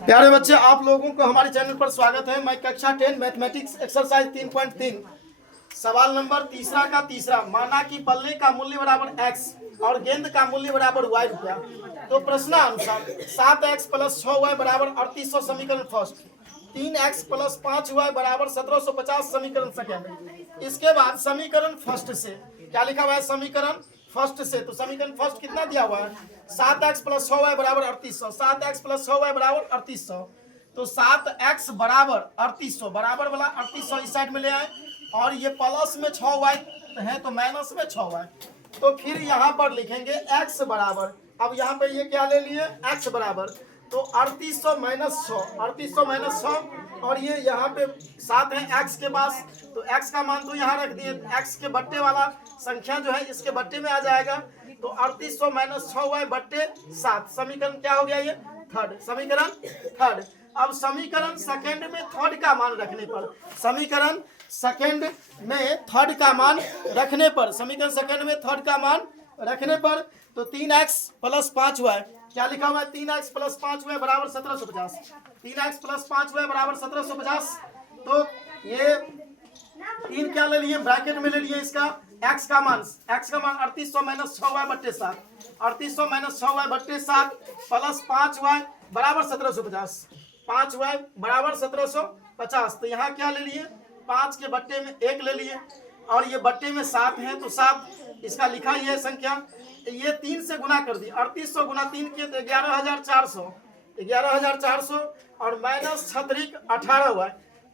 प्यारे बच्चे, आप लोगों को हमारे चैनल पर स्वागत है। मैं कक्षा 10 मैथमेटिक्स एक्सरसाइज 3.3 सवाल नंबर तीसरा का तीसरा। माना कि बल्ले का मूल्य बराबर x और गेंद का मूल्य बराबर y रुपया। तो प्रश्नानुसार 7x प्लस 6y बराबर 3800 समीकरण फर्स्ट, 3x प्लस 5y बराबर 1750 समीकरण सेकेंड। इसके बाद समीकरण फर्स्ट से क्या लिखा हुआ है? समीकरण फर्स्ट से, तो समीकरण फर्स्ट कितना दिया हुआ है? 7x प्लस 6y बराबर 3800। 7x प्लस 6y बराबर 3800। तो 7x बराबर 3800, बराबर वाला 3800 इस साइड में ले आए और ये प्लस में 6y है तो माइनस में 6y। तो फिर यहाँ पर लिखेंगे x बराबर, अब यहाँ पे ये क्या ले लिए? x बराबर, तो 3800 माइनस 100, 3800 माइनस 100 और ये यहाँ पे 7 है x के पास, तो x का मान तो यहाँ रख दिए। x के बट्टे वाला संख्या जो है इसके बट्टे में आ जाएगा, तो 3800 माइनस 6y बट्टे 7। समीकरण क्या हो गया? ये थर्ड, समीकरण थर्ड। अब समीकरण सेकेंड में थर्ड का मान रखने पर, समीकरण सेकेंड में थर्ड का मान रखने पर, समीकरण सेकेंड में थर्ड का मान रखने पर, तो 3x प्लस 5y क्या लिखा हुआ है? 3x प्लस 5y बराबर 1750। 3x प्लस 5y बराबर 1750। तो ये 3 क्या ले लिए? ब्रैकेट में ले लिए इसका x का मान 3800 माइनस 6y बट्टे 7, 3800 माइनस 6y बट्टे 7 प्लस 5y बराबर 1750, 5y बराबर 1750। तो यहाँ क्या ले लिए? 5 के बट्टे में 1 ले लिए और ये बट्टे में 7 है तो 7 इसका लिखा ही है संख्या। ये 3 से गुना कर दिया, 3800 गुना 3 के तो 11400, 11400 और माइनस 18y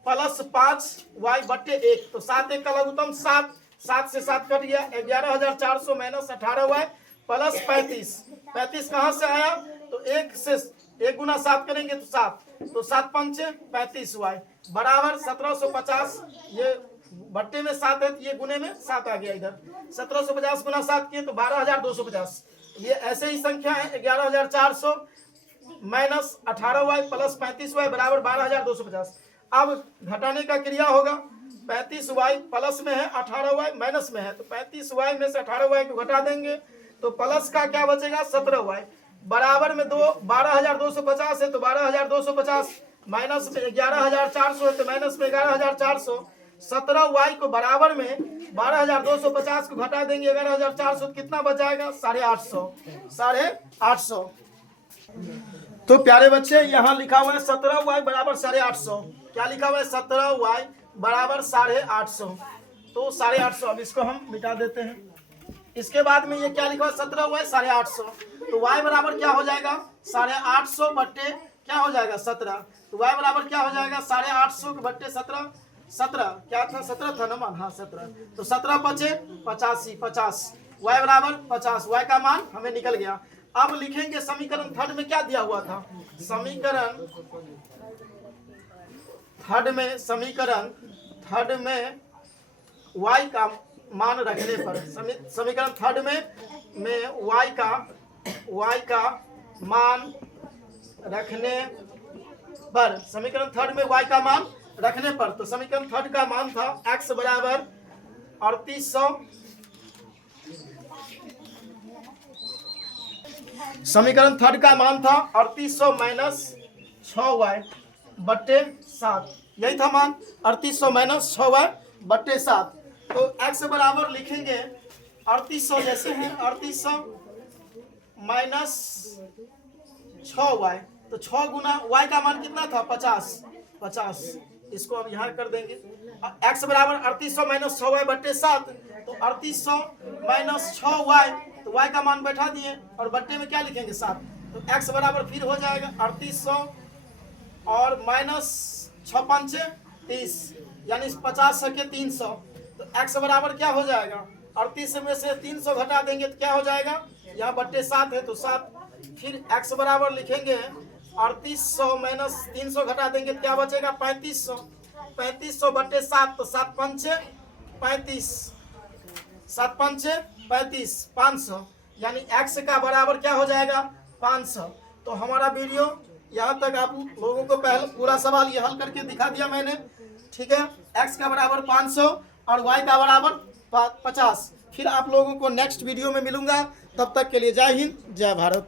प्लस 5y बट्टे 1, तो 7 एक का लघुत्तम 7, 7 से 7 कट गया, 11400 माइनस 18y प्लस 35। 35 कहाँ से आया? तो 1 से 1 गुना 7 करेंगे तो 7, तो 7 पंचे 35y बराबर 1750। ये बट्टे में 7 है तो ये गुने में 7 आ गया इधर, 1750 गुना 7 किए तो 12250। ये ऐसे ही संख्या है 11400 माइनस 18y प्लस 35y बराबर 12250। अब घटाने का क्रिया होगा, 35y प्लस में है 18y माइनस में है, तो 35y में से 18y को घटा देंगे तो प्लस का क्या बचेगा? 17y बराबर में 12250 है तो 12250 माइनस में 11400 है तो माइनस में 11400। 17y को बराबर में 12250 को घटा देंगे 11400 तो कितना बच जाएगा? 850। तो प्यारे बच्चे यहाँ लिखा हुआ है 17y बराबर 850। क्या लिखा हुआ है? 17y बराबर 850। तो 850, अब इसको हम मिटा देते हैं। इसके बाद में ये क्या लिखा हुआ है? 17y 850। तो y बराबर क्या हो जाएगा? 850 बट्टे क्या हो जाएगा? 17। तो y बराबर क्या हो जाएगा? 850 बट्टे 17, 17 क्या था? 17 था ना मान? हाँ 17। तो 17 पचे 85, 50 y बराबर 50, y का मान हमें निकल गया। अब लिखेंगे समीकरण थर्ड में क्या दिया हुआ था? समीकरण थर्ड में y का मान रखने पर, समीकरण थर्ड में y का मान रखने पर, समीकरण थर्ड में y का मान रखने पर, तो समीकरण थर्ड का मान था x बराबर 3800, समीकरण थर्ड का मान था 3800 माइनस 6y बट्टे 7, यही था मान 3800 माइनस 6y बट्टे 7। तो x बराबर लिखेंगे 3800 जैसे हैं 3800 माइनस 6y, तो 6 गुना y का मान कितना था? 50। इसको अब यहाँ कर देंगे। x बराबर 3800 माइनस 6y बट्टे 7, तो 3800 माइनस 6y, तो y का मान बैठा दिए और बट्टे में क्या लिखेंगे? 7। तो x बराबर फिर हो जाएगा 3800 और माइनस 6 पंचे 30, यानी 50 सके 300। तो x बराबर क्या हो जाएगा? 38 में से 300 घटा देंगे तो क्या हो जाएगा? यहाँ बट्टे 7 है तो 7। फिर x बराबर लिखेंगे 3800 माइनस 300 घटा देंगे तो क्या बचेगा? 3500। 3500 बट्टे 7, तो 7 पंचे 35, 7 पंचे 35, 500, यानी x का बराबर क्या हो जाएगा? 500। तो हमारा वीडियो यहाँ तक आप लोगों को पहले पूरा सवाल ये हल करके दिखा दिया मैंने, ठीक है। x का बराबर 500 और y का बराबर 50। फिर आप लोगों को नेक्स्ट वीडियो में मिलूंगा, तब तक के लिए जय हिंद, जय भारत।